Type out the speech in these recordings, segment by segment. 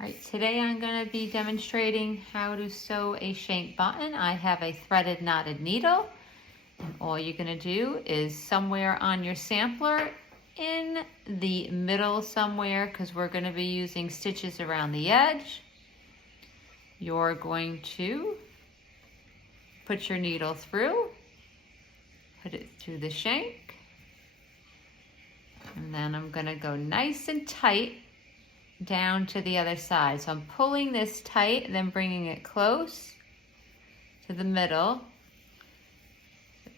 All right, today I'm going to be demonstrating how to sew a shank button. I have a threaded knotted needle, and all you're going to do is somewhere on your sampler in the middle somewhere, because we're going to be using stitches around the edge, you're going to put your needle through, put it through the shank, and then I'm going to go nice and tight down to the other side. So I'm pulling this tight and then bringing it close to the middle.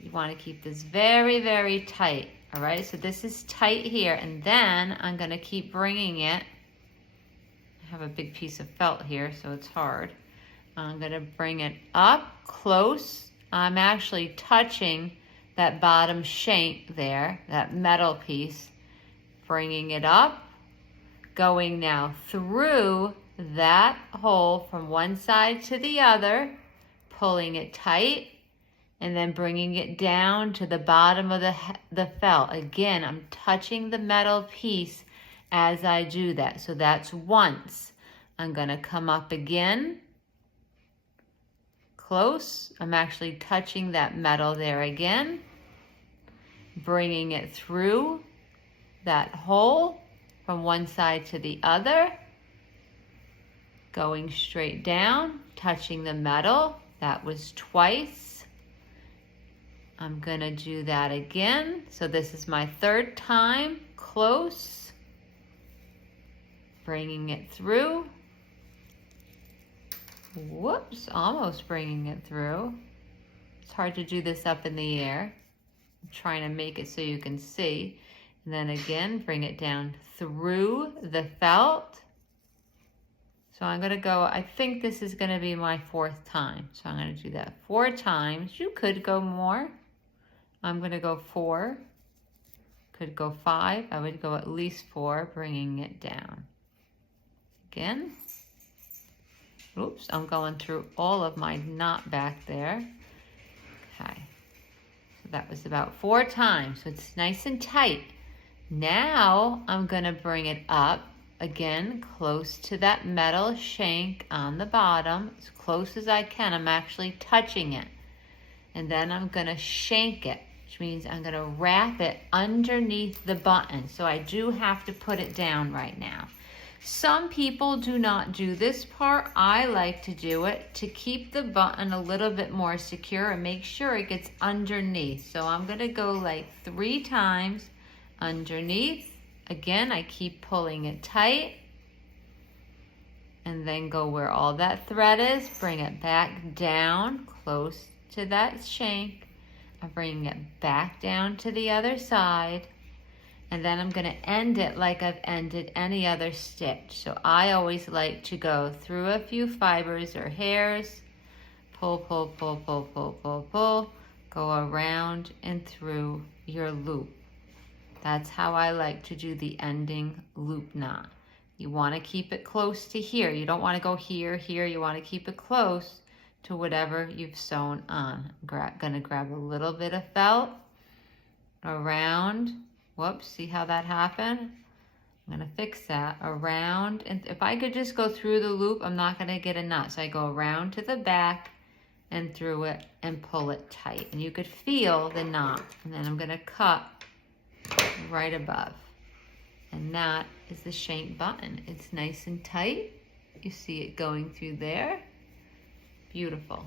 You want to keep this very, very tight. All right, so this is tight here, and then I'm going to keep bringing it. I have a big piece of felt here, so it's hard. I'm going to bring it up close. I'm actually touching that bottom shank there, that metal piece, bringing it up, going now through that hole from one side to the other, pulling it tight, and then bringing it down to the bottom of the felt. Again, I'm touching the metal piece as I do that. So that's once. I'm going to come up again, close. I'm actually touching that metal there again, bringing it through that hole from one side to the other, going straight down, touching the metal. That was twice. I'm gonna do that again. So this is my third time, close, bringing it through. Whoops, almost bringing it through. It's hard to do this up in the air. I'm trying to make it so you can see. And then again, bring it down through the felt. So I'm gonna go, I think this is gonna be my fourth time. So I'm gonna do that 4 times. You could go more. I'm gonna go 4, could go 5. I would go at least 4, bringing it down. Again. Oops, I'm going through all of my knot back there. Okay, so that was about 4 times. So it's nice and tight. Now I'm gonna bring it up again, close to that metal shank on the bottom, as close as I can. I'm actually touching it. And then I'm gonna shank it, which means I'm gonna wrap it underneath the button. So I do have to put it down right now. Some people do not do this part. I like to do it to keep the button a little bit more secure and make sure it gets underneath. So I'm gonna go like 3 times underneath. Again, I keep pulling it tight, and then go where all that thread is, bring it back down close to that shank. I'm bringing it back down to the other side, and then I'm going to end it like I've ended any other stitch. So I always like to go through a few fibers or hairs, pull, pull, pull, pull, pull, pull, pull, go around and through your loop. That's how I like to do the ending loop knot. You want to keep it close to here. You don't want to go here, here. You want to keep it close to whatever you've sewn on. Gonna grab a little bit of felt around. Whoops, see how that happened? I'm gonna fix that. Around, and if I could just go through the loop, I'm not gonna get a knot. So I go around to the back and through it and pull it tight. And you could feel the knot. And then I'm gonna cut right above, and that is the shank button. It's nice and tight. You see it going through there. Beautiful.